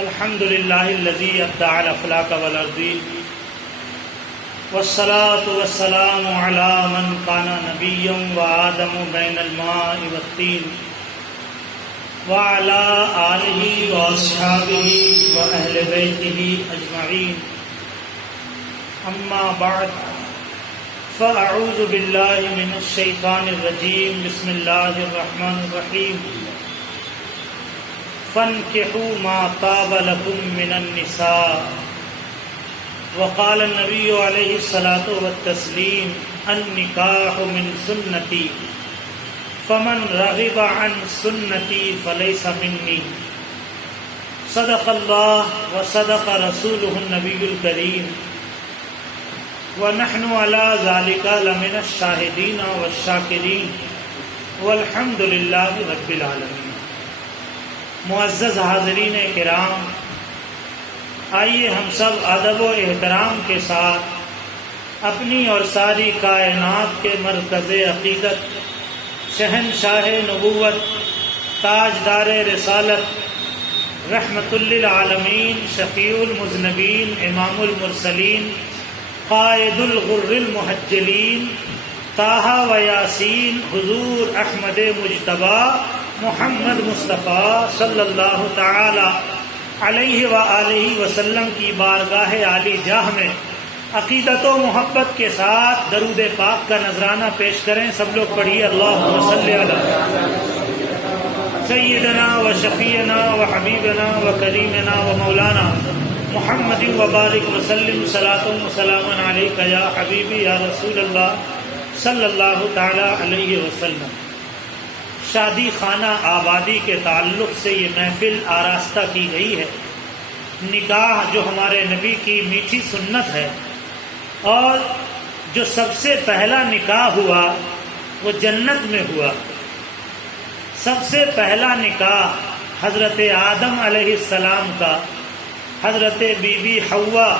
الحمد لله الذي أبدع الأفلاك والأرضين والصلاة والسلام على من كان نبيا وآدم بين الماء والطين وعلى آله وأصحابه وأهل بيته أجمعين. أما بعد فأعوذ بالله من الشيطان الرجيم. بسم الله الرحمن الرحيم. فانكحوا ما طاب لكم من النساء. وقال النبي عليه الصلاة والتسليم النكاح من سنتي فمن رغب عن سنتي فليس مني. صدق الله وصدق رسوله النبي الكريم ونحن على ذلك لمن الشاهدين والشاكرين والحمد لله رب العالمين. معزز حاضرین کرام، آئیے ہم سب ادب و احترام کے ساتھ اپنی اور ساری کائنات کے مرکز عقیدت، شہنشاہ نبوت، تاجدار رسالت، رحمت للعالمین، شفیع المذنبین، امام المرسلین، قائد الغر المحجلین، طٰہٰ و یاسین، حضور احمد مجتبیٰ محمد مصطفیٰ صلی اللہ تعالی علیہ وآلہ وسلم کی بارگاہ عالی جاہ میں عقیدت و محبت کے ساتھ درود پاک کا نذرانہ پیش کریں. سب لوگ پڑھیے اللہم صلی علی سیدنا و شفیعنا و حبیبنا و کریمنا و مولانا محمد وبارک وسلم صلاۃ و سلام علیک یا حبیبی یا رسول اللہ صلی اللہ تعالی علیہ وسلم. شادی خانہ آبادی کے تعلق سے یہ محفل آراستہ کی گئی ہے. نکاح جو ہمارے نبی کی میٹھی سنت ہے، اور جو سب سے پہلا نکاح ہوا وہ جنت میں ہوا. سب سے پہلا نکاح حضرت آدم علیہ السلام کا حضرت بی بی حوا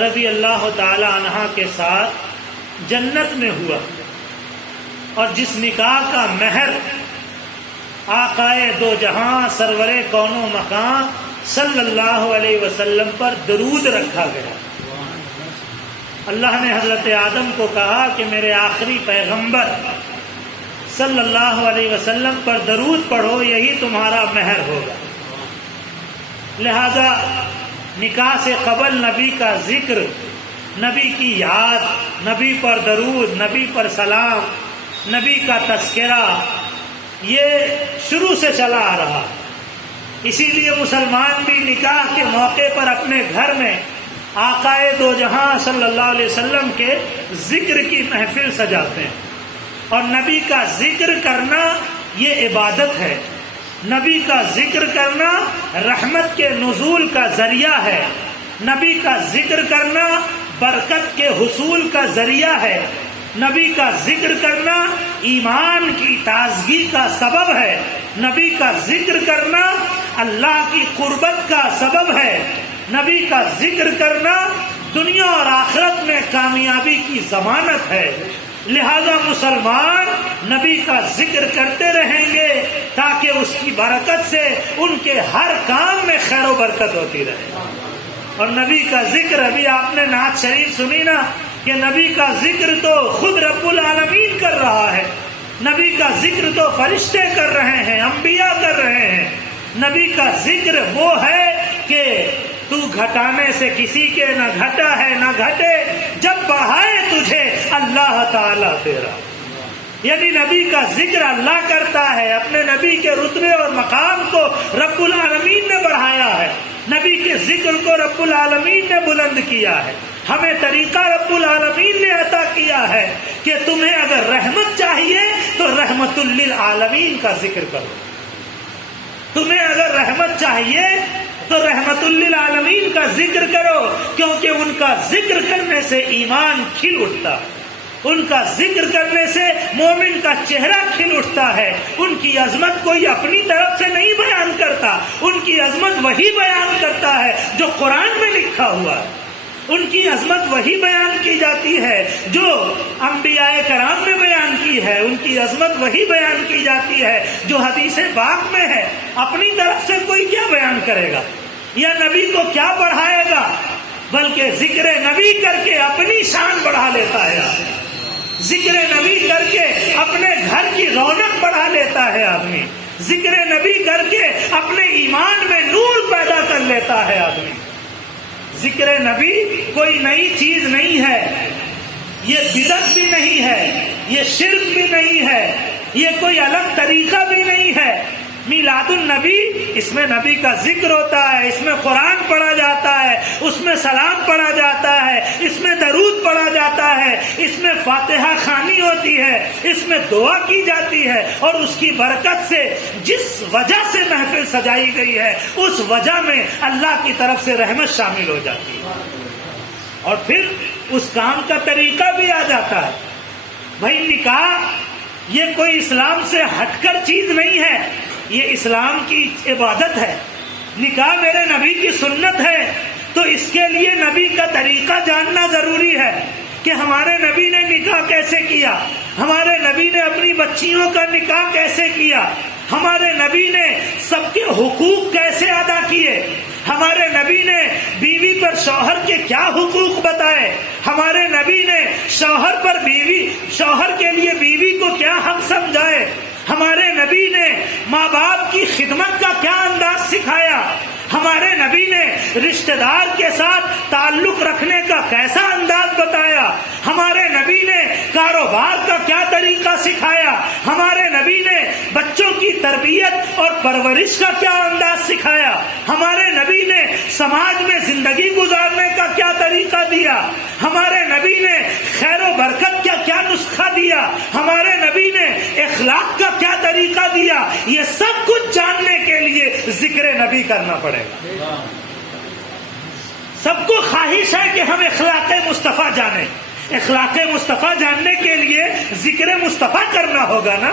رضی اللہ تعالی عنہا کے ساتھ جنت میں ہوا، اور جس نکاح کا مہر آقائے دو جہاں سرور کون و مکان صلی اللہ علیہ وسلم پر درود رکھا گیا. اللہ نے حضرت آدم کو کہا کہ میرے آخری پیغمبر صلی اللہ علیہ وسلم پر درود پڑھو، یہی تمہارا مہر ہوگا. لہذا نکاح سے قبل نبی کا ذکر، نبی کی یاد، نبی پر درود، نبی پر سلام، نبی کا تذکرہ، یہ شروع سے چلا آ رہا. اسی لیے مسلمان بھی نکاح کے موقع پر اپنے گھر میں آقائے دو جہاں صلی اللہ علیہ وسلم کے ذکر کی محفل سجاتے ہیں. اور نبی کا ذکر کرنا یہ عبادت ہے. نبی کا ذکر کرنا رحمت کے نزول کا ذریعہ ہے. نبی کا ذکر کرنا برکت کے حصول کا ذریعہ ہے. نبی کا ذکر کرنا ایمان کی تازگی کا سبب ہے. نبی کا ذکر کرنا اللہ کی قربت کا سبب ہے. نبی کا ذکر کرنا دنیا اور آخرت میں کامیابی کی ضمانت ہے. لہذا مسلمان نبی کا ذکر کرتے رہیں گے تاکہ اس کی برکت سے ان کے ہر کام میں خیر و برکت ہوتی رہے. اور نبی کا ذکر، ابھی آپ نے نعت شریف سنی نا کہ نبی کا ذکر تو خود رب العالمین کر رہا ہے. نبی کا ذکر تو فرشتے کر رہے ہیں، انبیاء کر رہے ہیں. نبی کا ذکر وہ ہے کہ تو گھٹانے سے کسی کے نہ گھٹا ہے نہ گھٹے، جب بڑھائے تجھے اللہ تعالیٰ تیرا. یعنی نبی کا ذکر اللہ کرتا ہے. اپنے نبی کے رتبے اور مقام کو رب العالمین نے بڑھایا ہے. نبی کے ذکر کو رب العالمین نے بلند کیا ہے. ہمیں طریقہ رب العالمین نے عطا کیا ہے کہ تمہیں اگر رحمت چاہیے تو رحمت للعالمین کا ذکر کرو. تمہیں اگر رحمت چاہیے تو رحمت للعالمین کا ذکر کرو، کیونکہ ان کا ذکر کرنے سے ایمان کھل اٹھتا ہے. ان کا ذکر کرنے سے مومن کا چہرہ کھل اٹھتا ہے. ان کی عظمت کوئی اپنی طرف سے نہیں بیان کرتا، ان کی عظمت وہی بیان کرتا ہے جو قرآن میں لکھا ہوا ہے. ان کی عظمت وہی بیان کی جاتی ہے جو انبیاء کرام نے بیان کی ہے. ان کی عظمت وہی بیان کی جاتی ہے جو حدیث پاک میں ہے. اپنی طرف سے کوئی کیا بیان کرے گا؟ یا نبی کو کیا بڑھائے گا، بلکہ ذکر نبی کر کے اپنی شان بڑھا لیتا ہے آدمی، ذکر نبی کر کے اپنے گھر کی رونق بڑھا لیتا ہے آدمی، ذکر نبی کر کے اپنے ایمان میں نور پیدا کر لیتا ہے آدمی۔ ذکر نبی کوئی نئی چیز نہیں ہے، یہ بدعت بھی نہیں ہے، یہ شرک بھی نہیں ہے، یہ کوئی الگ طریقہ بھی نہیں ہے۔ میلاد النبی، اس میں نبی کا ذکر ہوتا ہے، اس میں قرآن پڑھا جاتا ہے، اس میں سلام پڑھا جاتا ہے، اس میں درود پڑھا جاتا ہے، اس میں فاتحہ خوانی ہوتی ہے، اس میں دعا کی جاتی ہے، اور اس کی برکت سے جس وجہ سے محفل سجائی گئی ہے اس وجہ میں اللہ کی طرف سے رحمت شامل ہو جاتی ہے، اور پھر اس کام کا طریقہ بھی آ جاتا ہے۔ بھائی نکاح یہ کوئی اسلام سے ہٹ کر چیز نہیں ہے، یہ اسلام کی عبادت ہے، نکاح میرے نبی کی سنت ہے، تو اس کے لیے نبی کا طریقہ جاننا ضروری ہے کہ ہمارے نبی نے نکاح کیسے کیا، ہمارے نبی نے اپنی بچیوں کا نکاح کیسے کیا، ہمارے نبی نے سب کے حقوق کیسے ادا کیے، ہمارے نبی نے بیوی پر شوہر کے کیا حقوق بتائے، ہمارے نبی نے شوہر کے لیے بیوی کو کیا حق سمجھائے، ہمارے نبی نے ماں باپ کی خدمت کا کیا انداز سکھایا، ہمارے نبی نے رشتہ دار کے ساتھ تعلق رکھنے کا کیسا انداز بتایا، ہمارے نبی نے کاروبار کا کیا طریقہ سکھایا، ہمارے نبی نے بچوں کی تربیت اور پرورش کا کیا انداز سکھایا، ہمارے نبی نے سماج میں زندگی گزارنے کا کیا طریقہ دیا، ہمارے نبی نے خیر و برکت کا کیا نسخہ دیا، ہمارے نبی نے اخلاق کا کیا طریقہ دیا، یہ سب کچھ جاننے کے لیے ذکر نبی کرنا پڑے گا۔ سب کو خواہش ہے کہ ہم اخلاق مصطفیٰ جانیں، اخلاق مصطفیٰ جاننے کے لیے ذکر مصطفیٰ کرنا ہوگا نا۔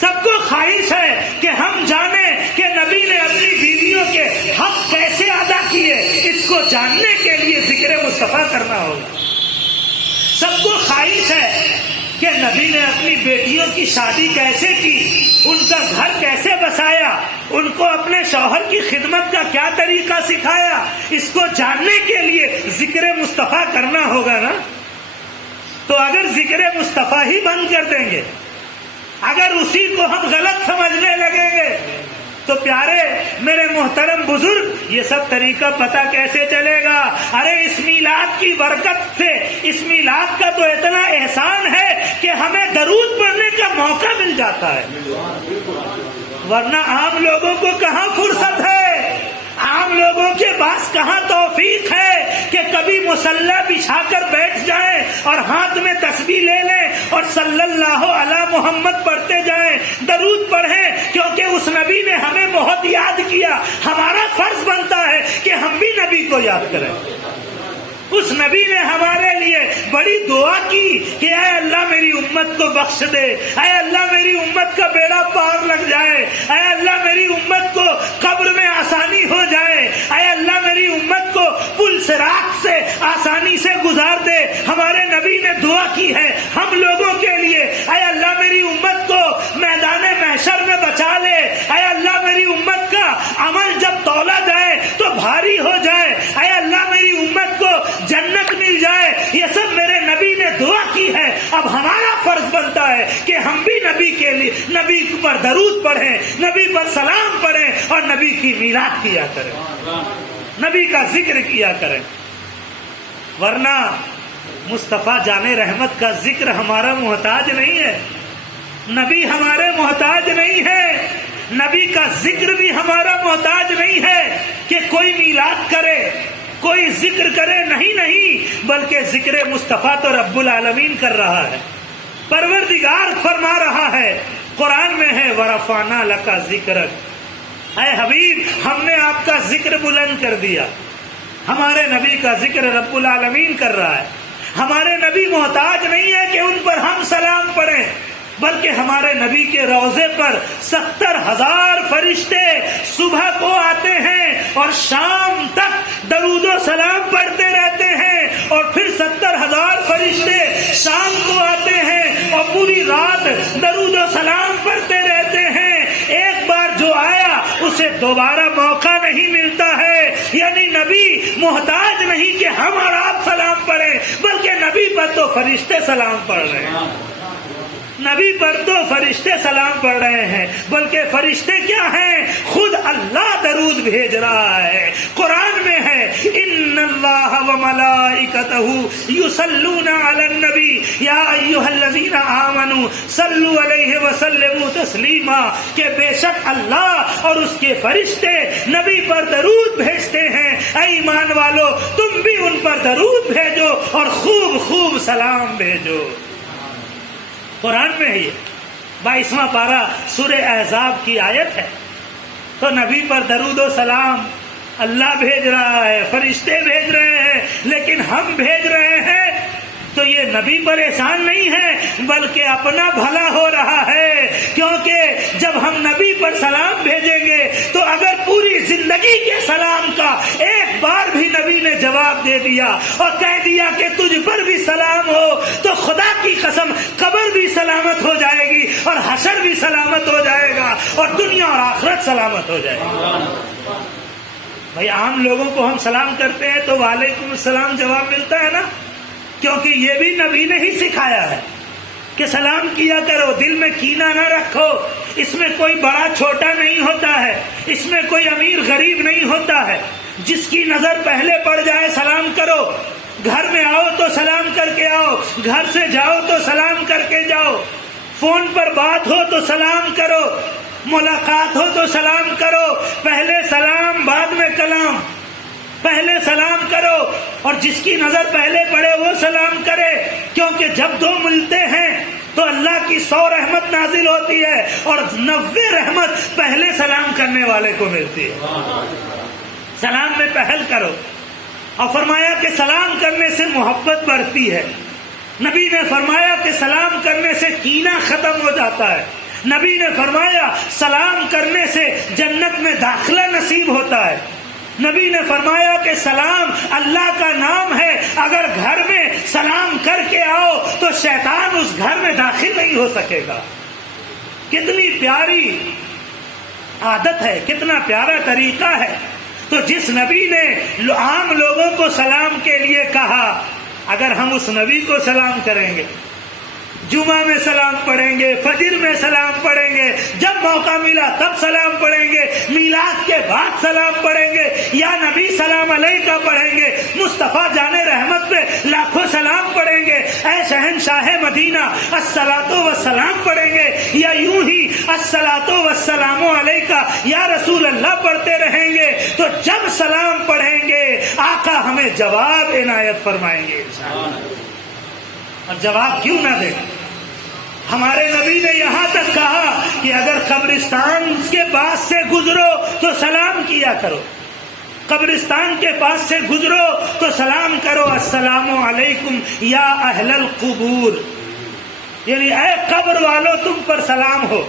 سب کو خواہش ہے کہ ہم جانیں کہ نبی نے اپنی بیویوں کے حق کیسے ادا کیے، اس کو جاننے کے لیے ذکر مصطفیٰ کرنا ہوگا۔ سب کو خواہش ہے کہ نبی نے اپنی بیٹیوں کی شادی کیسے کی، ان کا گھر کیسے بسایا، ان کو اپنے شوہر کی خدمت کا کیا طریقہ سکھایا، اس کو جاننے کے لیے ذکر مصطفیٰ کرنا ہوگا نا۔ تو اگر ذکر مصطفیٰ ہی بند کر دیں گے، اگر اسی کو ہم غلط سمجھنے لگیں گے، تو پیارے میرے محترم بزرگ یہ سب طریقہ پتہ کیسے چلے گا؟ ارے اس میلاد کی برکت سے، اس میلاد کا تو اتنا احسان ہے کہ ہمیں درود پڑھنے کا موقع مل جاتا ہے، ورنہ عام لوگوں کو کہاں فرصت ہے، عام لوگوں کے پاس کہاں توفیق ہے کہ کبھی مصلی بچھا کر بیٹھ جائیں اور ہاتھ میں تسبیح لے لیں اور صلی اللہ علی محمد پڑھتے جائیں، درود پڑھیں، کیونکہ اس نبی نے ہمیں بہت یاد کیا، ہمارا فرض بنتا ہے کہ ہم بھی نبی کو یاد کریں۔ اس نبی نے ہمارے لیے بڑی دعا کی کہ اے اللہ میری امت کو بخش دے، اے اللہ میری امت کا بیڑا پار لگ جائے، اے اللہ میری امت کو قبر میں آسانی ہو جائے، اے اللہ میری امت کو پل صراط سے آسانی سے گزار دے۔ ہمارے نبی نے دعا کی ہے ہم لوگوں کے لیے، اے اللہ میری امت کو میدان محشر میں بچا لے، اے اللہ میری امت کا عمل جب تولا جائے تو بھاری ہو جائے، اے اللہ میری امت کو جنت مل جائے۔ یہ سب میرے نبی نے دعا کی ہے، اب ہمارا فرض بنتا ہے کہ ہم بھی نبی کے لیے نبی پر درود پڑھیں، نبی پر سلام پڑھیں اور نبی کی میلاد کیا کریں، نبی کا ذکر کیا کریں، ورنہ مصطفیٰ جان رحمت کا ذکر ہمارا محتاج نہیں ہے، نبی ہمارے محتاج نہیں ہے، نبی کا ذکر بھی ہمارا محتاج نہیں ہے کہ کوئی میلاد کرے، کوئی ذکر کرے، نہیں، بلکہ ذکر مصطفیٰ تو رب العالمین کر رہا ہے، پروردگار فرما رہا ہے، قرآن میں ہے وَرَفَعْنَا لَكَ ذِكْرَكَ، اے حبیب ہم نے آپ کا ذکر بلند کر دیا۔ ہمارے نبی کا ذکر رب العالمین کر رہا ہے، ہمارے نبی محتاج نہیں ہے کہ ان پر ہم سلام پڑھیں، بلکہ ہمارے نبی کے روضے پر 70,000 فرشتے صبح کو آتے ہیں اور شام تک درود و سلام پڑھتے رہتے ہیں، اور پھر 70,000 فرشتے شام کو آتے ہیں اور پوری رات درود و سلام پڑھتے رہتے ہیں۔ ایک بار جو آیا اسے دوبارہ موقع نہیں ملتا ہے محتاج نہیں کہ ہم اور آپ سلام پڑھیں، بلکہ نبی پر تو فرشتے سلام پڑھ رہے ہیں، نبی پر تو فرشتے سلام پڑھ رہے ہیں، بلکہ فرشتے کیا ہیں؟ خود اللہ درود بھیج رہا ہے۔ قرآن میں ہے ان اللہ وملائکتہ یصلون علی النبی یا ایھا الذین آمنوا صلوا علیہ وسلموا تسلیما، کہ بے شک اللہ اور اس کے فرشتے نبی پر درود بھیجتے ہیں، اے ایمان والو تم بھی ان پر درود بھیجو اور خوب خوب سلام بھیجو۔ قرآن میں ہے، 22واں پارہ سورہ احزاب کی آیت ہے۔ تو نبی پر درود و سلام اللہ بھیج رہا ہے، فرشتے بھیج رہے ہیں، لیکن ہم بھیج رہے ہیں تو یہ نبی پر احسان نہیں ہے بلکہ اپنا بھلا ہو رہا ہے، کیونکہ جب ہم نبی پر سلام بھیجیں گے تو اگر پوری زندگی کے سلام کا ایک بار بھی نبی نے جواب دے دیا اور کہہ دیا کہ تجھ پر بھی سلام ہو، تو خدا کی قسم قبر بھی سلامت ہو جائے گی اور حشر بھی سلامت ہو جائے گا اور دنیا اور آخرت سلامت ہو جائے گی۔ بھائی عام لوگوں کو ہم سلام کرتے ہیں تو وعلیکم السلام جواب ملتا ہے نا، کیونکہ یہ بھی نبی نے ہی سکھایا ہے کہ سلام کیا کرو، دل میں کینہ نہ رکھو، اس میں کوئی بڑا چھوٹا نہیں ہوتا ہے، اس میں کوئی امیر غریب نہیں ہوتا ہے، جس کی نظر پہلے پڑ جائے سلام کرو، گھر میں آؤ تو سلام کر کے آؤ، گھر سے جاؤ تو سلام کر کے جاؤ، فون پر بات ہو تو سلام کرو، ملاقات ہو تو سلام کرو، پہلے سلام بعد میں کلام، پہلے سلام کرو اور جس کی نظر پہلے پڑے وہ سلام کرے، کیونکہ جب دو ملتے ہیں تو اللہ کی 100 رحمت نازل ہوتی ہے اور 90 رحمت پہلے سلام کرنے والے کو ملتی ہے۔ سلام میں پہل کرو، اور فرمایا کہ سلام کرنے سے محبت بڑھتی ہے، نبی نے فرمایا کہ سلام کرنے سے کینہ ختم ہو جاتا ہے، نبی نے فرمایا سلام کرنے سے جنت میں داخلہ نصیب ہوتا ہے، نبی نے فرمایا کہ سلام اللہ کا نام ہے، اگر گھر میں سلام کر کے آؤ تو شیطان اس گھر میں داخل نہیں ہو سکے گا۔ کتنی پیاری عادت ہے، کتنا پیارا طریقہ ہے۔ تو جس نبی نے عام لوگوں کو سلام کے لیے کہا، اگر ہم اس نبی کو سلام کریں گے، جمعہ میں سلام پڑھیں گے، فجر میں سلام پڑھیں گے، جب موقع ملا تب سلام پڑھیں گے، میلاد کے بعد سلام پڑھیں گے، یا نبی سلام علیکہ پڑھیں گے، مصطفیٰ جان رحمت پہ لاکھوں سلام پڑھیں گے، اے شہنشاہ مدینہ الصلاۃ والسلام پڑھیں گے، یا یوں ہی الصلاۃ والسلام علیکہ یا رسول اللہ پڑھتے رہیں گے، تو جب سلام پڑھیں گے آقا ہمیں جواب عنایت فرمائیں گے انشاءاللہ۔ اور جواب کیوں نہ دیں؟ ہمارے نبی نے یہاں تک کہا کہ اگر قبرستان کے پاس سے گزرو تو سلام کیا کرو، قبرستان کے پاس سے گزرو تو سلام کرو، السلام علیکم یا اہل القبور، یعنی اے قبر والو تم پر سلام ہو۔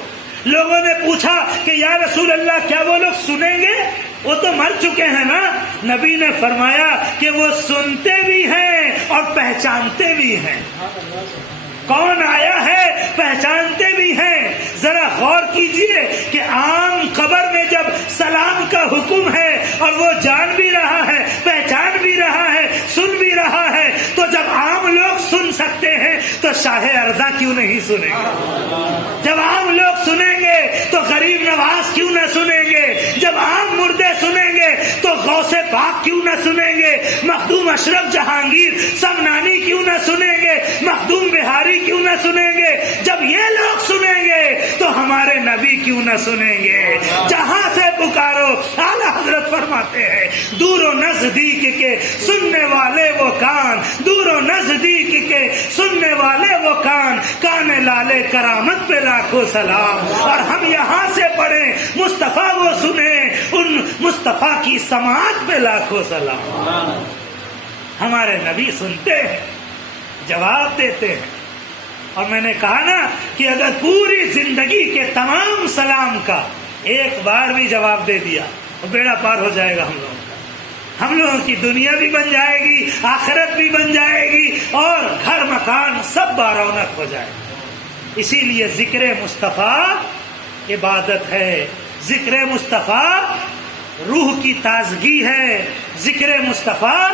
لوگوں نے پوچھا کہ یا رسول اللہ کیا وہ لوگ سنیں گے؟ وہ تو مر چکے ہیں نا۔ نبی نے فرمایا کہ وہ سنتے بھی ہیں اور پہچانتے بھی ہیں۔ کون آیا ہے پہچانتے بھی ہیں۔ ذرا غور کیجئے کہ عام قبر میں جب سلام کا حکم ہے اور وہ جان بھی رہا ہے، پہچان بھی رہا ہے، سن بھی رہا ہے، تو جب عام لوگ سن سکتے ہیں تو شاہ ارضا کیوں نہیں سنیں گے؟ جب عام لوگ سنیں گے تو غریب نواز کیوں نہ سنیں گے؟ جب عام مردے سنیں گے تو غوث پاک کیوں نہ سنیں گے؟ مخدوم اشرف جہانگیر سمنانی کیوں نہ سنیں گے؟ مخدوم بہاری کیوں نہ سنیں گے؟ جب یہ لوگ سنیں گے تو ہمارے نبی کیوں نہ سنیں گے؟ جہاں سے پکارو، اعلیٰ حضرت فرماتے ہیں دور و نزدیک کے سننے والے وہ کان، دور و نزدیک کے سننے والے وہ کان، کان لالے کرامت پہ لاکھوں سلام۔ اور ہم یہاں سے پڑھیں مصطفیٰ وہ سنیں، ان مصطفیٰ کی سماعت پہ لاکھوں سلام۔ ہمارے نبی سنتے ہیں، جواب دیتے ہیں۔ اور میں نے کہا نا کہ اگر پوری زندگی کے تمام سلام کا ایک بار بھی جواب دے دیا تو بیڑا پار ہو جائے گا ہم لوگوں کا، ہم لوگوں کی دنیا بھی بن جائے گی، آخرت بھی بن جائے گی، اور گھر مکان سب بارونق ہو جائے گا۔ اسی لیے ذکر مصطفیٰ عبادت ہے، ذکر مصطفیٰ روح کی تازگی ہے، ذکر مصطفیٰ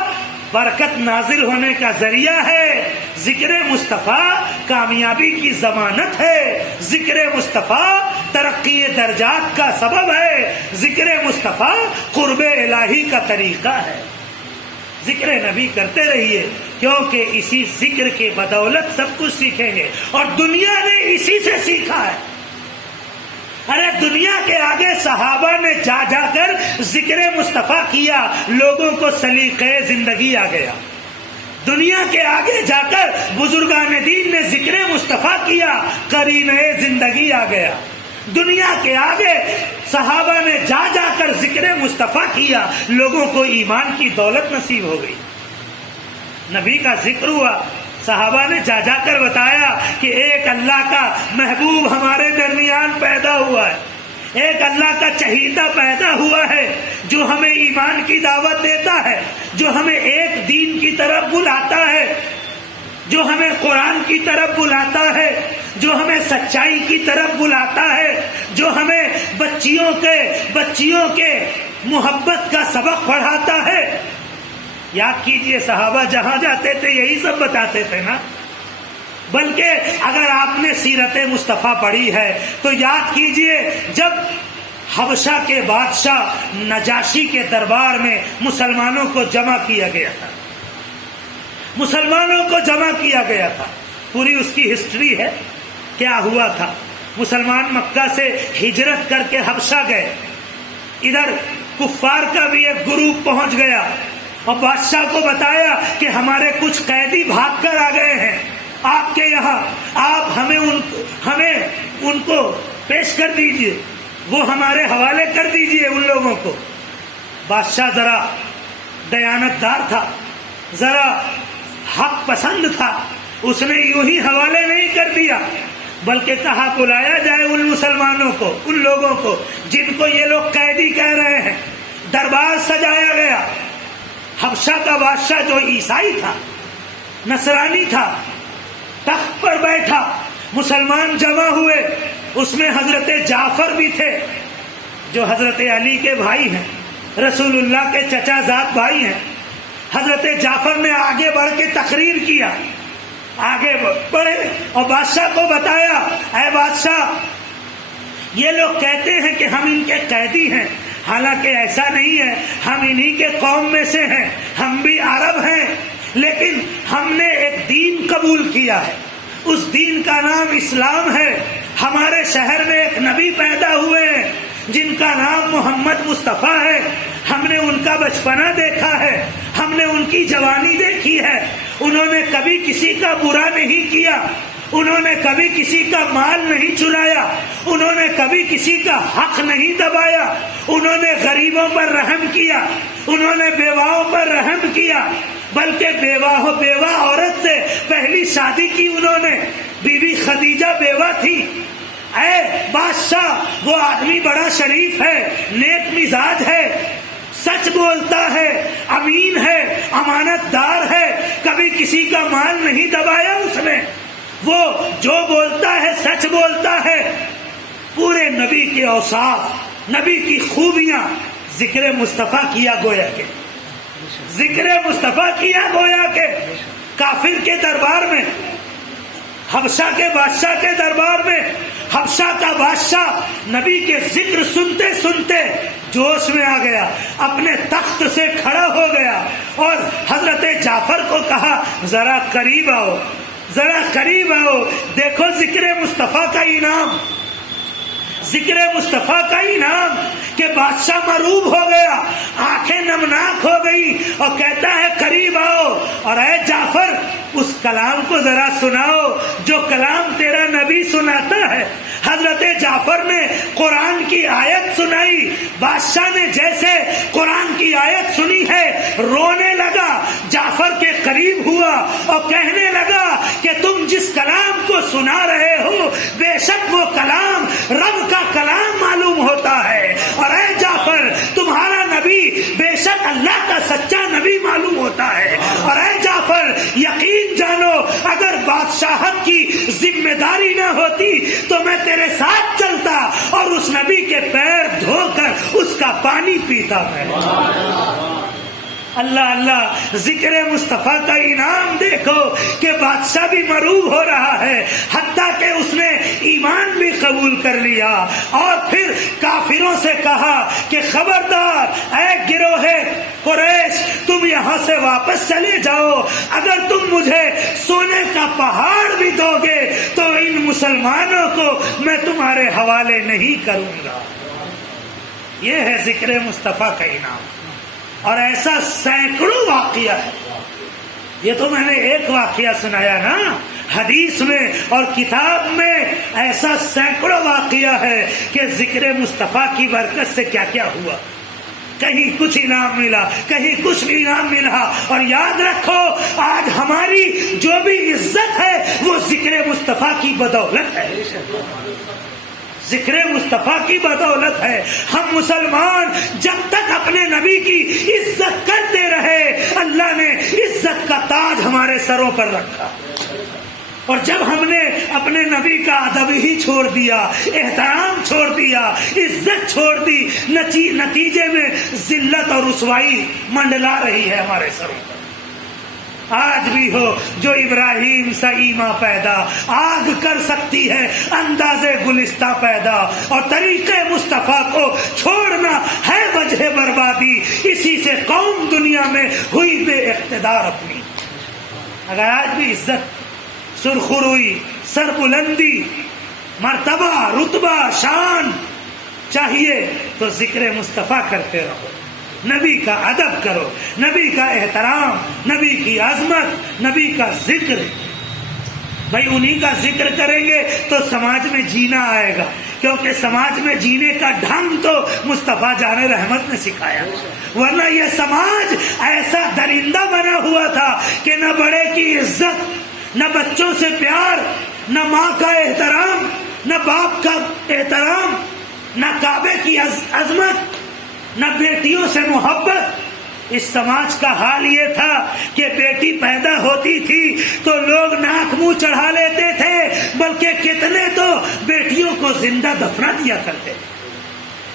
برکت نازل ہونے کا ذریعہ ہے، ذکر مصطفیٰ کامیابی کی ضمانت ہے، ذکر مصطفیٰ ترقی درجات کا سبب ہے، ذکر مصطفیٰ قرب الہی کا طریقہ ہے۔ ذکر نبی کرتے رہیے، کیونکہ اسی ذکر کے بدولت سب کچھ سیکھیں گے، اور دنیا نے اسی سے سیکھا ہے۔ ارے دنیا کے آگے صحابہ نے جا جا کر ذکر مصطفیٰ کیا، لوگوں کو سلیقہ زندگی آ گیا۔ دنیا کے آگے جا کر بزرگان دین نے ذکر مصطفیٰ کیا، قرینہ زندگی آ گیا۔ دنیا کے آگے صحابہ نے جا جا کر ذکر مصطفیٰ کیا، لوگوں کو ایمان کی دولت نصیب ہو گئی۔ نبی کا ذکر ہوا، صحابہ نے جا جا کر بتایا کہ ایک اللہ کا محبوب ہمارے درمیان پیدا ہوا ہے، ایک اللہ کا چہیتا پیدا ہوا ہے جو ہمیں ایمان کی دعوت دیتا ہے، جو ہمیں ایک دین کی طرف بلاتا ہے، جو ہمیں قرآن کی طرف بلاتا ہے، جو ہمیں سچائی کی طرف بلاتا ہے، جو ہمیں بچیوں کے محبت کا سبق پڑھاتا ہے۔ یاد کیجئے صحابہ جہاں جاتے تھے یہی سب بتاتے تھے نا۔ بلکہ اگر آپ نے سیرت مصطفیٰ پڑھی ہے تو یاد کیجئے جب حبشہ کے بادشاہ نجاشی کے دربار میں مسلمانوں کو جمع کیا گیا تھا، مسلمانوں کو جمع کیا گیا تھا، پوری اس کی ہسٹری ہے کیا ہوا تھا۔ مسلمان مکہ سے ہجرت کر کے حبشہ گئے، ادھر کفار کا بھی ایک گروپ پہنچ گیا اور بادشاہ کو بتایا کہ ہمارے کچھ قیدی بھاگ کر آ گئے ہیں آپ کے یہاں، آپ ہمیں ان کو پیش کر دیجئے، وہ ہمارے حوالے کر دیجئے ان لوگوں کو۔ بادشاہ ذرا دیانتدار تھا، ذرا حق پسند تھا، اس نے یوں ہی حوالے نہیں کر دیا، بلکہ کہا بلایا جائے ان مسلمانوں کو، ان لوگوں کو جن کو یہ لوگ قیدی کہہ رہے ہیں۔ دربار سجایا گیا، حبشہ کا بادشاہ جو عیسائی تھا، نصرانی تھا، تخت پر بیٹھا، مسلمان جمع ہوئے، اس میں حضرت جعفر بھی تھے جو حضرت علی کے بھائی ہیں، رسول اللہ کے چچا زاد بھائی ہیں۔ حضرت جعفر نے آگے بڑھ کے تقریر کیا، آگے بڑھے اور بادشاہ کو بتایا، اے بادشاہ یہ لوگ کہتے ہیں کہ ہم ان کے قیدی ہیں، حالانکہ ایسا نہیں ہے، ہم انہی کے قوم میں سے ہیں، ہم بھی عرب ہیں، لیکن ہم نے ایک دین قبول کیا ہے، اس دین کا نام اسلام ہے۔ ہمارے شہر میں ایک نبی پیدا ہوئے ہیں جن کا نام محمد مصطفیٰ ہے، ہم نے ان کا بچپنا دیکھا ہے، ہم نے ان کی جوانی دیکھی ہے، انہوں نے کبھی کسی کا برا نہیں کیا، انہوں نے کبھی کسی کا مال نہیں چرایا، انہوں نے کبھی کسی کا حق نہیں دبایا، انہوں نے غریبوں پر رحم کیا، انہوں نے بیواؤں پر رحم کیا، بلکہ بیوہ عورت سے پہلی شادی کی انہوں نے، بی بی خدیجہ بیوہ تھی۔ اے بادشاہ وہ آدمی بڑا شریف ہے، نیک مزاج ہے، سچ بولتا ہے، امین ہے، امانت دار ہے، کبھی کسی کا مال نہیں دبایا اس نے، وہ جو بولتا ہے سچ بولتا ہے۔ پورے نبی کے اوصاف، نبی کی خوبیاں ذکر مصطفیٰ کیا گویا کہ، ذکر مصطفیٰ کیا گویا کہ کافر کے دربار میں، حبشہ کے بادشاہ کے دربار میں، حبشہ کا بادشاہ نبی کے ذکر سنتے سنتے جوش میں آ گیا، اپنے تخت سے کھڑا ہو گیا اور حضرت جعفر کو کہا ذرا قریب آؤ، ذرا قریب آؤ، دیکھو ذکر مصطفیٰ کا انعام، ذکر مصطفیٰ کا انعام۔ کہ بادشاہ مروب ہو گیا، آنکھیں نمناک ہو گئی اور کہتا ہے قریب آؤ، اور اے جعفر اس کلام کو ذرا سناؤ جو کلام تیرا نبی سناتا ہے۔ حضرت جعفر نے قرآن کی آیت سنائی، بادشاہ نے جیسے قرآن کی آیت سنی ہے رونے لگا، جعفر کے قریب ہوا اور کہنے لگا کہ تم جس کلام کو سنا رہے ہو بے شک وہ کلام رب کا کلام معلوم ہوتا ہے، اور اے جعفر تمہارا نبی بے شک اللہ کا سچا نبی معلوم ہوتا ہے، اور اے جعفر یقین جانو اگر بادشاہت کی ذمہ داری نہ ہوتی تو میں تیرے ساتھ چلتا اور اس نبی کے پیر دھو کر اس کا پانی پیتا میں. اللہ اللہ، ذکر مصطفیٰ کا انعام دیکھو کہ بادشاہ بھی مروب ہو رہا ہے، حتیٰ کہ اس نے ایمان بھی قبول کر لیا، اور پھر کافروں سے کہا کہ خبردار اے گروہ قریش، تم یہاں سے واپس چلے جاؤ، اگر تم مجھے سونے کا پہاڑ بھی دو گے تو ان مسلمانوں کو میں تمہارے حوالے نہیں کروں گا. یہ ہے ذکر مصطفیٰ کا انعام. اور ایسا سینکڑوں واقعہ ہے. یہ تو میں نے ایک واقعہ سنایا نا، حدیث میں اور کتاب میں ایسا سینکڑوں واقعہ ہے کہ ذکر مصطفیٰ کی برکت سے کیا کیا ہوا. کہیں کچھ انعام ملا، کہیں کچھ انعام ملا. اور یاد رکھو، آج ہماری جو بھی عزت ہے وہ ذکر مصطفیٰ کی بدولت ہے، ذکر مصطفیٰ کی بدولت ہے. ہم مسلمان جب تک اپنے نبی کی عزت کرتے رہے، اللہ نے عزت کا تاج ہمارے سروں پر رکھا. اور جب ہم نے اپنے نبی کا ادب ہی چھوڑ دیا، احترام چھوڑ دیا، عزت چھوڑ دی، نتیجے میں ذلت اور رسوائی منڈلا رہی ہے ہمارے سروں پر. آج بھی ہو جو ابراہیم سا ایما پیدا، آگ کر سکتی ہے انداز گلستہ پیدا. اور طریقے مصطفیٰ کو چھوڑنا ہے وجہ بربادی، اسی سے قوم دنیا میں ہوئی بے اقتدار اپنی. اگر آج بھی عزت، سرخروئی، سربلندی، مرتبہ، رتبہ، شان چاہیے تو ذکر مصطفیٰ کرتے رہو، نبی کا ادب کرو، نبی کا احترام، نبی کی عظمت، نبی کا ذکر. بھائی انہی کا ذکر کریں گے تو سماج میں جینا آئے گا، کیونکہ سماج میں جینے کا ڈھنگ تو مصطفیٰ جان رحمت نے سکھایا. ورنہ یہ سماج ایسا درندہ بنا ہوا تھا کہ نہ بڑے کی عزت، نہ بچوں سے پیار، نہ ماں کا احترام، نہ باپ کا احترام، نہ کعبے کی عظمت، نہ بیٹیوں سے محبت. اس سماج کا حال یہ تھا کہ بیٹی پیدا ہوتی تھی تو لوگ ناک منہ چڑھا لیتے تھے، بلکہ کتنے تو بیٹیوں کو زندہ دفنا دیا کرتے.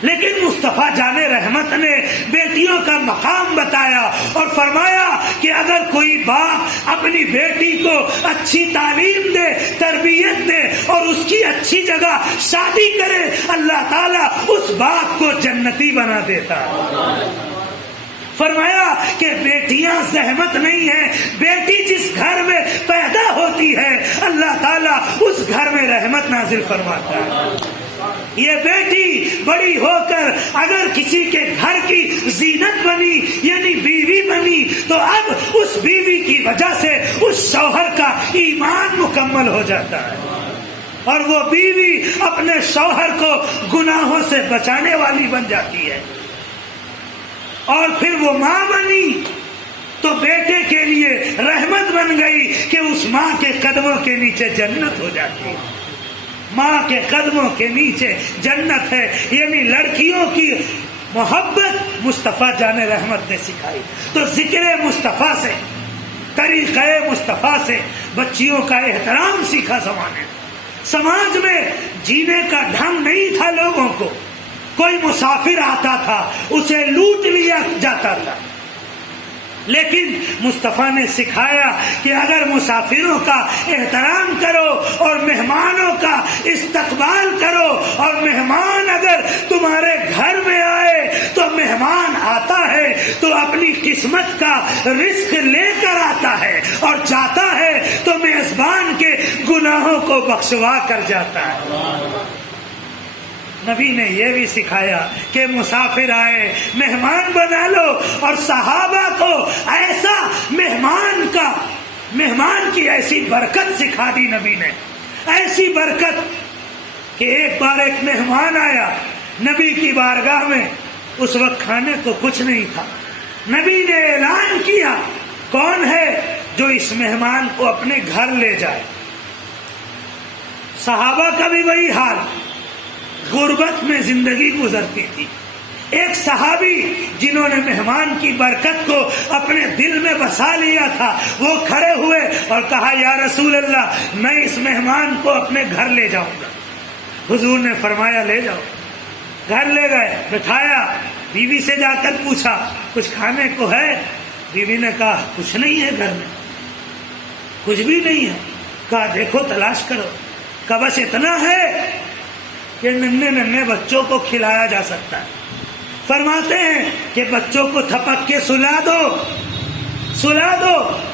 لیکن مصطفیٰ جان رحمت نے بیٹیوں کا مقام بتایا اور فرمایا کہ اگر کوئی باپ اپنی بیٹی کو اچھی تعلیم دے، تربیت دے اور اس کی اچھی جگہ شادی کرے، اللہ تعالیٰ اس باپ کو جنتی بنا دیتا. فرمایا کہ بیٹیاں زحمت نہیں ہیں، بیٹی جس گھر میں پیدا ہوتی ہے اللہ تعالیٰ اس گھر میں رحمت نازل فرماتا ہے. یہ بیٹی بڑی ہو کر اگر کسی کے گھر کی زینت بنی، یعنی بیوی بنی، تو اب اس بیوی کی وجہ سے اس شوہر کا ایمان مکمل ہو جاتا ہے، اور وہ بیوی اپنے شوہر کو گناہوں سے بچانے والی بن جاتی ہے. اور پھر وہ ماں بنی تو بیٹے کے لیے رحمت بن گئی کہ اس ماں کے قدموں کے نیچے جنت ہو جاتی ہے. ماں کے قدموں کے نیچے جنت ہے. یعنی لڑکیوں کی محبت مصطفیٰ جان رحمت نے سکھائی. تو ذکر مصطفیٰ سے، طریقہ مصطفیٰ سے بچیوں کا احترام سیکھا زمانے. سماج میں جینے کا ڈھنگ نہیں تھا لوگوں کو. کوئی مسافر آتا تھا اسے لوٹ لیا جاتا تھا، لیکن مصطفیٰ نے سکھایا کہ اگر مسافروں کا احترام کرو اور مہمانوں کا استقبال کرو، اور مہمان اگر تمہارے گھر میں آئے تو مہمان آتا ہے تو اپنی قسمت کا رزق لے کر آتا ہے، اور جاتا ہے تو میزبان کے گناہوں کو بخشوا کر جاتا ہے. نبی نے یہ بھی سکھایا کہ مسافر آئے مہمان بنا لو، اور صحابہ کو ایسا مہمان کی ایسی برکت سکھا دی نبی نے، ایسی برکت کہ ایک بار ایک مہمان آیا نبی کی بارگاہ میں. اس وقت کھانے کو کچھ نہیں تھا. نبی نے اعلان کیا کون ہے جو اس مہمان کو اپنے گھر لے جائے. صحابہ کا بھی وہی حال، غربت میں زندگی گزرتی تھی، ایک صحابی جنہوں نے مہمان کی برکت کو اپنے دل میں بسا لیا تھا، وہ کھڑے ہوئے اور کہا یا رسول اللہ میں اس مہمان کو اپنے گھر لے جاؤں گا۔ حضور نے فرمایا لے جاؤ۔ گھر لے گئے، بٹھایا، بیوی سے جا کر پوچھا کچھ کھانے کو ہے؟ بیوی نے کہا کچھ نہیں ہے گھر میں، کچھ بھی نہیں ہے۔ کہا دیکھو تلاش کرو۔ کہا بس اتنا ہے کہ ننھے ننھے بچوں کو کھلایا جا سکتا ہے۔ فرماتے ہیں کہ بچوں کو تھپک کے سلا دو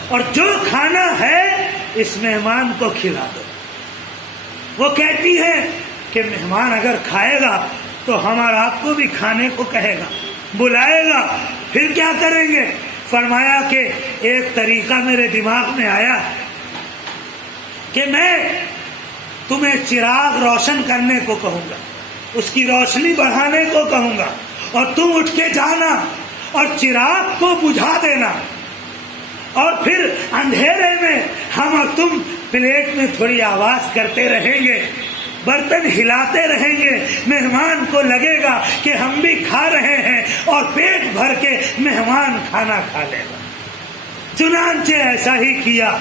اور جو کھانا ہے اس مہمان کو کھلا دو۔ وہ کہتی ہے کہ مہمان اگر کھائے گا تو ہمارا آپ کو بھی کھانے کو کہے گا، بلائے گا، پھر کیا کریں گے؟ فرمایا کہ ایک طریقہ میرے دماغ میں آیا کہ میں تمہیں چراغ روشن کرنے کو کہوں گا، اس کی روشنی بڑھانے کو کہوں گا، اور تم اٹھ کے جانا اور چراغ کو بجھا دینا، اور پھر اندھیرے میں ہم اور تم پلیٹ میں تھوڑی آواز کرتے رہیں گے، برتن ہلاتے رہیں گے، مہمان کو لگے گا کہ ہم بھی کھا رہے ہیں اور پیٹ بھر کے مہمان کھانا کھا لے گا۔ چنانچہ ایسا ہی کیا۔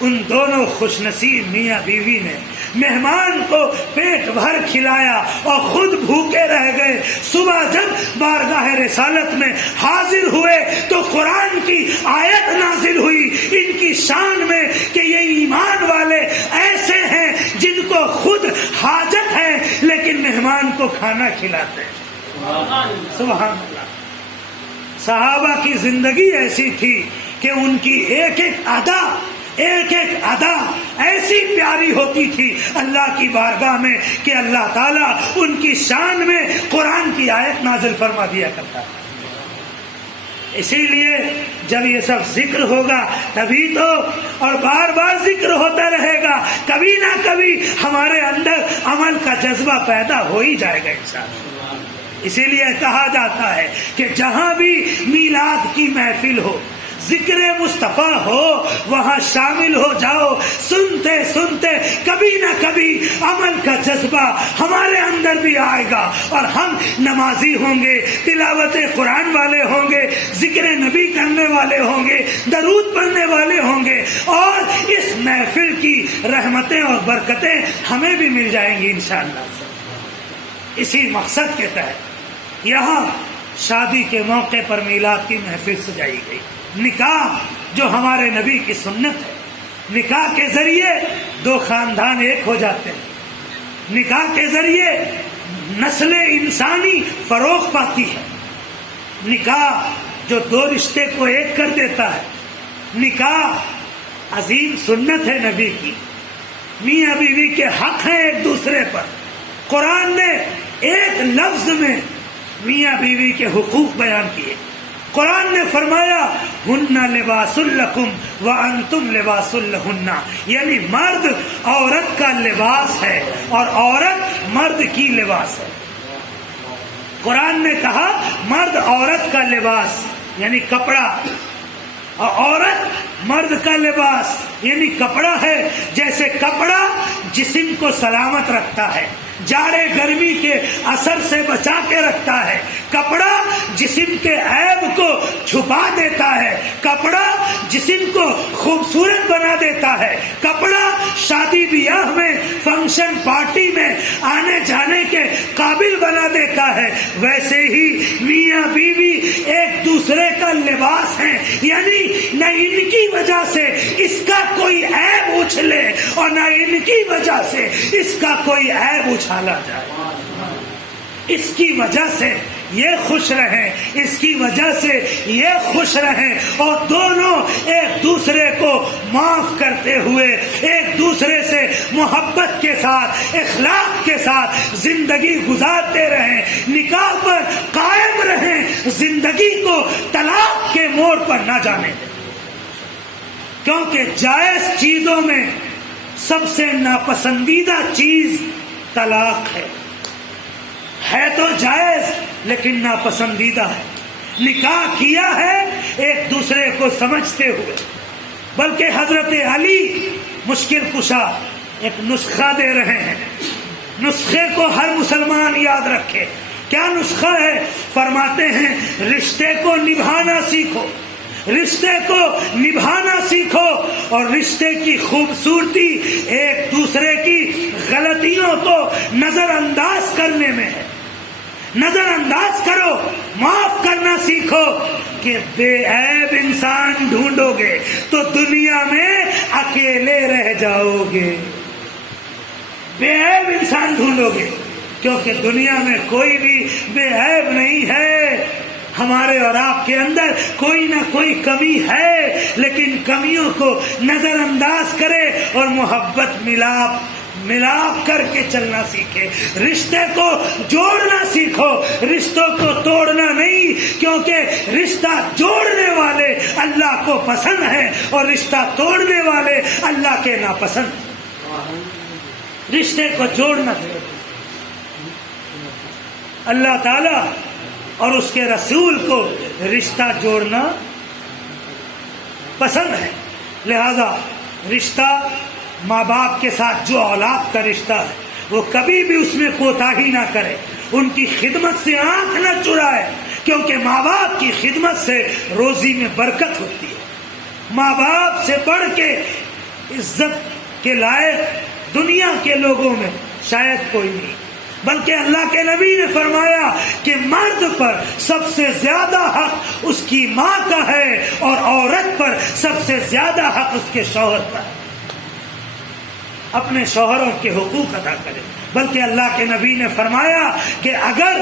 ان دونوں خوش نصیب میاں بیوی نے مہمان کو پیٹ بھر کھلایا اور خود بھوکے رہ گئے۔ صبح جب بارگاہ رسالت میں حاضر ہوئے تو قرآن کی آیت نازل ہوئی ان کی شان میں کہ یہ ایمان والے ایسے ہیں جن کو خود حاجت ہے لیکن مہمان کو کھانا کھلاتے ہیں۔ سبحان اللہ۔ صحابہ کی زندگی ایسی تھی کہ ان کی ایک ایک ادا ایسی پیاری ہوتی تھی اللہ کی بارگاہ میں کہ اللہ تعالیٰ ان کی شان میں قرآن کی آیت نازل فرما دیا کرتا ہے۔ اسی لیے جب یہ سب ذکر ہوگا تبھی تو، اور بار بار ذکر ہوتا رہے گا، کبھی نہ کبھی ہمارے اندر عمل کا جذبہ پیدا ہو ہی جائے گا انشاءاللہ۔ اسی لیے کہا جاتا ہے کہ جہاں بھی میلاد کی محفل ہو، ذکر مصطفیٰ ہو، وہاں شامل ہو جاؤ۔ سنتے سنتے کبھی نہ کبھی عمل کا جذبہ ہمارے اندر بھی آئے گا اور ہم نمازی ہوں گے، تلاوت قرآن والے ہوں گے، ذکر نبی کرنے والے ہوں گے، درود پڑھنے والے ہوں گے، اور اس محفل کی رحمتیں اور برکتیں ہمیں بھی مل جائیں گی انشاءاللہ۔ اسی مقصد کے تحت یہاں شادی کے موقع پر میلاد کی محفل سجائی گئی۔ نکاح جو ہمارے نبی کی سنت ہے، نکاح کے ذریعے دو خاندان ایک ہو جاتے ہیں، نکاح کے ذریعے نسل انسانی فروغ پاتی ہے، نکاح جو دو رشتے کو ایک کر دیتا ہے، نکاح عظیم سنت ہے نبی کی، میاں بیوی کے حق ہیں ایک دوسرے پر۔ قرآن نے ایک لفظ میں میاں بیوی کے حقوق بیان کیے۔ قرآن نے فرمایا ہن لباس لکم وانتم لباس لہن، یعنی مرد عورت کا لباس ہے اور عورت مرد کی لباس ہے۔ قرآن نے کہا مرد عورت کا لباس یعنی کپڑا، اور عورت مرد کا لباس یعنی کپڑا ہے۔ جیسے کپڑا جسم کو سلامت رکھتا ہے، جاڑے گرمی کے اثر سے بچا کے رکھتا ہے، کپڑا جسم کے عیب کو چھپا دیتا ہے، کپڑا جسم کو خوبصورت بنا دیتا ہے، کپڑا شادی بیاہ میں فنکشن پارٹی میں آنے جانے کے قابل بنا دیتا ہے۔ ویسے ہی میاں بیوی ایک دوسرے کا لباس ہیں، یعنی نہ ان کی وجہ سے اس کا کوئی عیب اچھلے اور نہ ان کی وجہ سے اس کا کوئی عیب اچھالا جائے۔ اس کی وجہ سے یہ خوش رہیں، اس کی وجہ سے یہ خوش رہیں، اور دونوں ایک دوسرے کو معاف کرتے ہوئے ایک دوسرے سے محبت کے ساتھ اخلاق کے ساتھ زندگی گزارتے رہیں، نکاح پر قائم رہیں، زندگی کو طلاق کے موڑ پر نہ جانے دیں، کیونکہ جائز چیزوں میں سب سے ناپسندیدہ چیز طلاق ہے تو جائز لیکن ناپسندیدہ ہے۔ نکاح کیا ہے ایک دوسرے کو سمجھتے ہوئے، بلکہ حضرت علی مشکل کشا ایک نسخہ دے رہے ہیں، نسخے کو ہر مسلمان یاد رکھے کیا نسخہ ہے؟ فرماتے ہیں رشتے کو نبھانا سیکھو، رشتے کو نبھانا سیکھو، اور رشتے کی خوبصورتی ایک دوسرے کی غلطیوں کو نظر انداز کرنے میں ہے۔ نظر انداز کرو، معاف کرنا سیکھو، کہ بے عیب انسان ڈھونڈو گے تو دنیا میں اکیلے رہ جاؤ گے۔ بے عیب انسان ڈھونڈو گے، کیونکہ دنیا میں کوئی بھی بے عیب نہیں ہے۔ ہمارے اور آپ کے اندر کوئی نہ کوئی کمی ہے، لیکن کمیوں کو نظر انداز کرے اور محبت ملاپ کر کے چلنا سیکھے۔ رشتے کو جوڑنا سیکھو، رشتوں کو توڑنا نہیں، کیونکہ رشتہ جوڑنے والے اللہ کو پسند ہیں اور رشتہ توڑنے والے اللہ کے ناپسند ہیں۔ رشتے کو جوڑنا سیکھو۔ اللہ تعالی اور اس کے رسول کو رشتہ جوڑنا پسند ہے، لہذا رشتہ ماں باپ کے ساتھ جو اولاد کا رشتہ ہے وہ کبھی بھی اس میں کوتاہی نہ کرے، ان کی خدمت سے آنکھ نہ چرائے، کیونکہ ماں باپ کی خدمت سے روزی میں برکت ہوتی ہے۔ ماں باپ سے بڑھ کے عزت کے لائق دنیا کے لوگوں میں شاید کوئی نہیں، بلکہ اللہ کے نبی نے فرمایا کہ مرد پر سب سے زیادہ حق اس کی ماں کا ہے اور عورت پر سب سے زیادہ حق اس کے شوہر کا ہے۔ اپنے شوہروں کے حقوق ادا کرے، بلکہ اللہ کے نبی نے فرمایا کہ اگر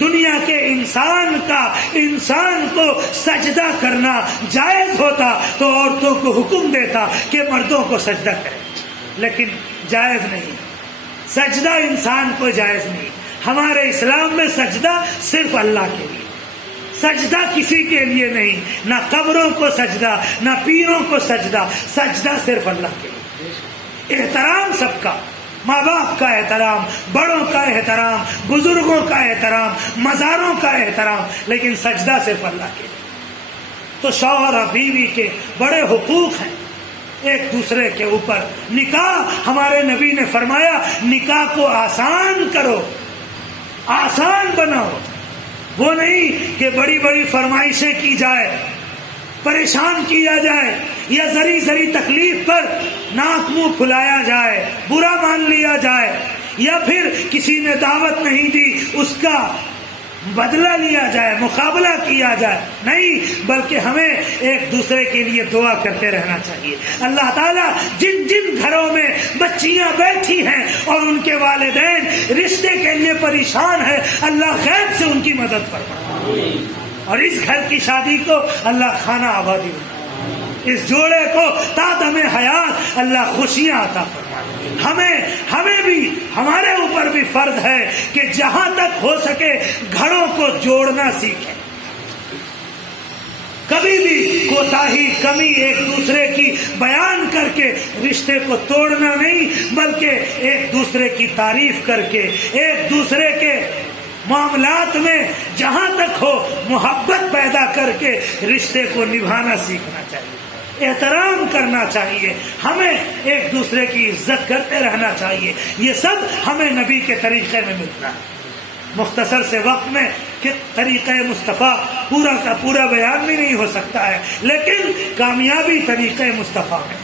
دنیا کے انسان کو سجدہ کرنا جائز ہوتا تو عورتوں کو حکم دیتا کہ مردوں کو سجدہ کرے، لیکن جائز نہیں، سجدہ انسان کو جائز نہیں۔ ہمارے اسلام میں سجدہ صرف اللہ کے لیے، سجدہ کسی کے لیے نہیں، نہ قبروں کو سجدہ، نہ پیروں کو سجدہ، سجدہ صرف اللہ کے لیے۔ احترام سب کا، ماں باپ کا احترام، بڑوں کا احترام، بزرگوں کا احترام، مزاروں کا احترام، لیکن سجدہ صرف اللہ کے لیے۔ تو شوہر اور بیوی کے بڑے حقوق ہیں ایک دوسرے کے اوپر۔ نکاح، ہمارے نبی نے فرمایا نکاح کو آسان کرو، آسان بناؤ، وہ نہیں کہ بڑی بڑی فرمائشیں کی جائے، پریشان کیا جائے، یا ذری ذری تکلیف پر ناک منہ پھلایا جائے، برا مان لیا جائے، یا پھر کسی نے دعوت نہیں دی اس کا بدلہ لیا جائے، مقابلہ کیا جائے، نہیں، بلکہ ہمیں ایک دوسرے کے لیے دعا کرتے رہنا چاہیے۔ اللہ تعالیٰ جن جن گھروں میں بچیاں بیٹھی ہیں اور ان کے والدین رشتے کے لیے پریشان ہیں، اللہ غیب سے ان کی مدد فرمائے، اور اس گھر کی شادی کو اللہ خانہ آبادی بنائے، اس جوڑے کو تا دم حیات اللہ خوشیاں عطا فرمائے۔ ہمیں بھی، ہمارے اوپر بھی فرض ہے کہ جہاں تک ہو سکے گھروں کو جوڑنا سیکھیں، کبھی بھی کوتاہی، کمی ایک دوسرے کی بیان کر کے رشتے کو توڑنا نہیں، بلکہ ایک دوسرے کی تعریف کر کے، ایک دوسرے کے معاملات میں جہاں تک ہو محبت پیدا کر کے رشتے کو نبھانا سیکھنا چاہیے، احترام کرنا چاہیے، ہمیں ایک دوسرے کی عزت کرتے رہنا چاہیے۔ یہ سب ہمیں نبی کے طریقے میں ملتا ہے۔ مختصر سے وقت میں کہ طریقہ مصطفیٰ پورا کا پورا بیان بھی نہیں ہو سکتا ہے، لیکن کامیابی طریقہ مصطفیٰ میں،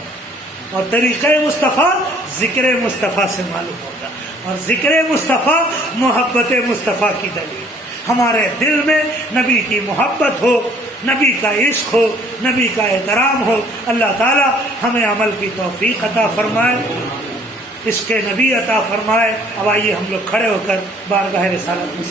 اور طریقہ مصطفیٰ ذکر مصطفیٰ سے معلوم ہوگا، اور ذکر مصطفیٰ محبت مصطفیٰ کی دلیل۔ ہمارے دل میں نبی کی محبت ہو، نبی کا عشق ہو، نبی کا احترام ہو۔ اللہ تعالی ہمیں عمل کی توفیق عطا فرمائے، عشق نبی عطا فرمائے۔ اب آئیے ہم لوگ کھڑے ہو کر بارگاہ رسالت میں